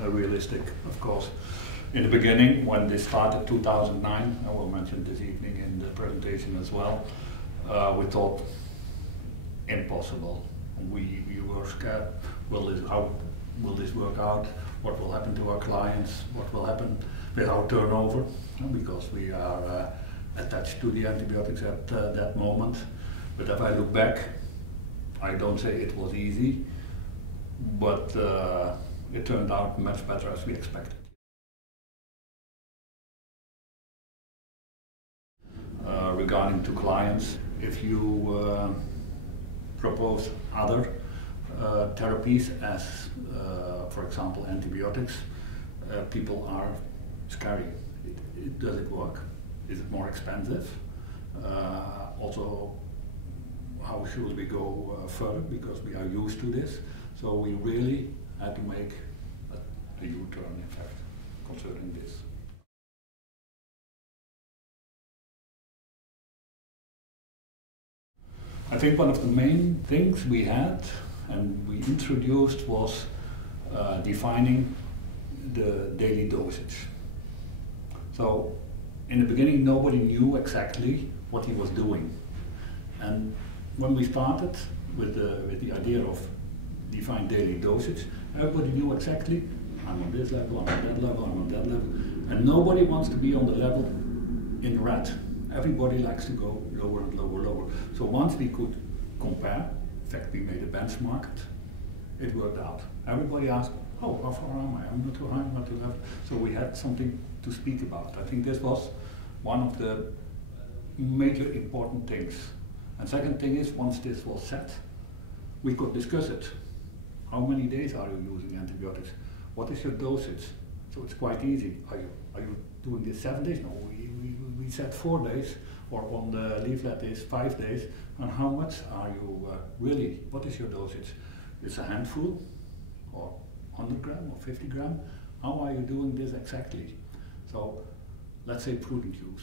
realistic, of course. In the beginning, when this started 2009, I will mention this evening in the presentation as well, we thought impossible. We were scared, how will this work out? What will happen to our clients? What will happen with our turnover? Because we are attached to the antibiotics at that moment. But if I look back, I don't say it was easy, but it turned out much better as we expected. Regarding to clients, if you propose other therapies as, for example, antibiotics, people are scary. Does it work? Is it more expensive? Also, how should we go further, because we are used to this. So we really had to make a U-turn, in fact, concerning this. I think one of the main things we had and we introduced was defining the daily dosage. So in the beginning nobody knew exactly what he was doing, and when we started with the idea of define daily dosage, everybody knew exactly, I'm on this level, I'm on that level, I'm on that level, and nobody wants to be on the level in red. Everybody likes to go lower and lower, lower. So once we could compare, in fact we made a benchmark, it worked out. Everybody asked, oh, how far am I? I'm not too high, I'm not too left. So we had something to speak about. I think this was one of the major important things. And second thing is, once this was set, we could discuss it. How many days are you using antibiotics? What is your dosage? So it's quite easy. Are you doing this 7 days? No, we said 4 days, or on the leaflet is 5 days. And how much are you really, what is your dosage? It's a handful, or 100 gram, or 50 gram? How are you doing this exactly? So let's say prudent use.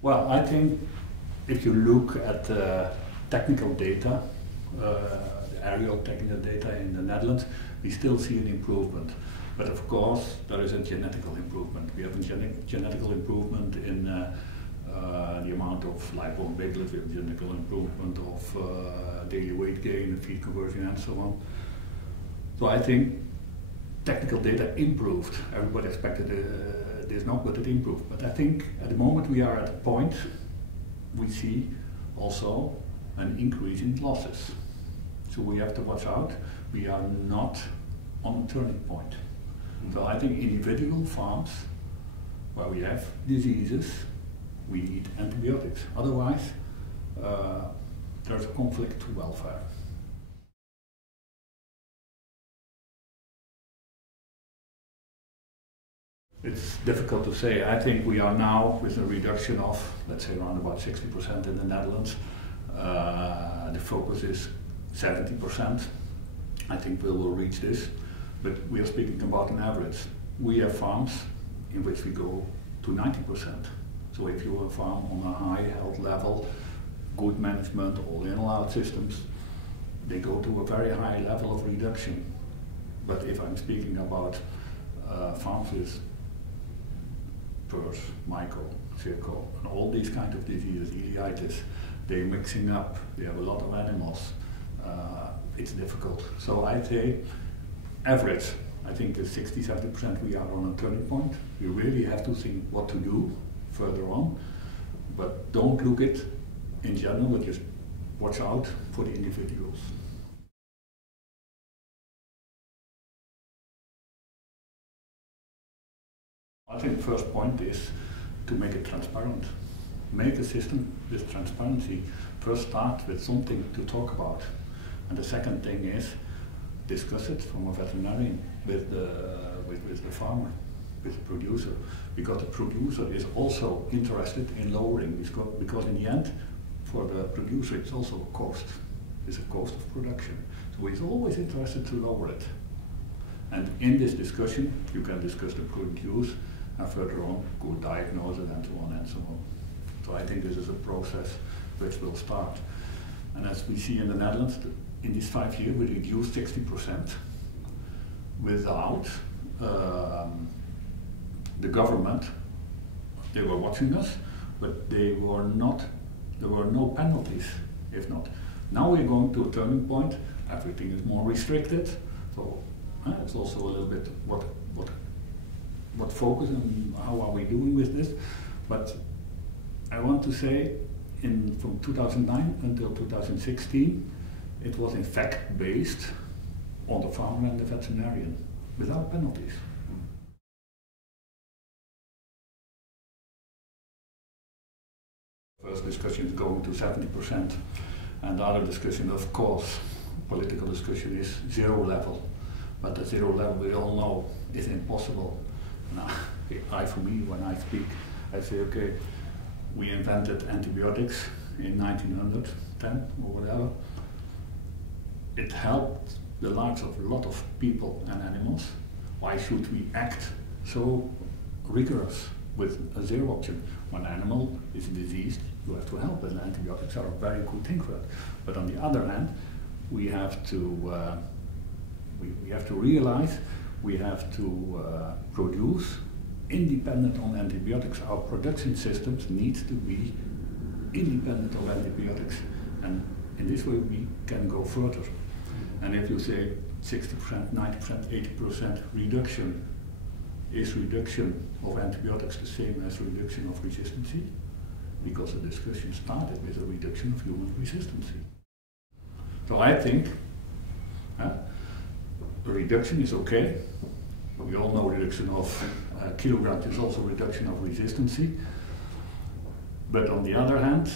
Well, I think if you look at the technical data, the aerial technical data in the Netherlands, we still see an improvement. But of course, there is a genetical improvement. We have a genetical improvement in the amount of live-born bakelets, we have a genetical improvement of daily weight gain, feed conversion, and so on. So I think technical data improved. Everybody expected this not, but it improved. But I think at the moment we are at a point, we see also an increase in losses. So we have to watch out. We are not on a turning point. So I think individual farms where we have diseases, we need antibiotics. Otherwise, there's a conflict to welfare. It's difficult to say. I think we are now with a reduction of, let's say, around about 60% in the Netherlands. The focus is 70%. I think we will reach this, but we are speaking about an average. We have farms in which we go to 90%. So if you have a farm on a high health level, good management, all in all out systems, they go to a very high level of reduction. But if I'm speaking about farms with PRRS, myco, circo, and all these kind of diseases, ileitis, they're mixing up, they have a lot of animals. It's difficult. So I say average, I think the 60-70% we are on a turning point. We really have to think what to do further on, but don't look it in general, but just watch out for the individuals. I think the first point is to make it transparent. Make a system with transparency. First start with something to talk about. And the second thing is discuss it from a veterinarian with the farmer, with the producer. Because the producer is also interested in lowering, because in the end, for the producer it's also a cost. It's a cost of production. So he's always interested to lower it. And in this discussion, you can discuss the prudent use, and further on, good diagnosis and so on and so on. So I think this is a process which will start. And as we see in the Netherlands, in these 5 years we reduced 60% without the government. They were watching us, but there were no penalties if not. Now we're going to a turning point, everything is more restricted, so it's also a little bit what focus and how are we doing with this. But I want to say from 2009 until 2016 it was in fact based on the farmer and the veterinarian without penalties. First discussion is going to 70%, and the other discussion, of course, political discussion, is zero level. But the zero level, we all know, is impossible. Now, for me, when I speak, I say, okay, we invented antibiotics in 1910 or whatever. It helped the lives of a lot of people and animals. Why should we act so rigorous with a zero option? When an animal is diseased, you have to help, and antibiotics are a very good thing for it. But on the other hand, we have to realize we have to produce independent on antibiotics. Our production systems need to be independent of antibiotics, and in this way we can go further. And if you say 60%, 90%, 80% reduction, is reduction of antibiotics the same as reduction of resistance? Because the discussion started with a reduction of human resistance. So I think the reduction is okay. We all know reduction of kilograms is also reduction of resistance. But on the other hand,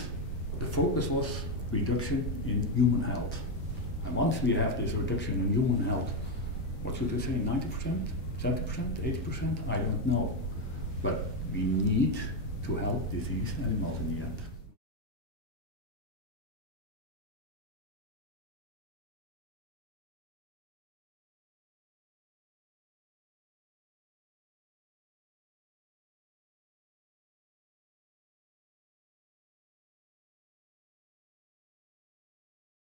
the focus was reduction in human health. And once we have this reduction in human health, what should I say, 90%, 70%, 80%? I don't know. But we need to help diseased animals in the end.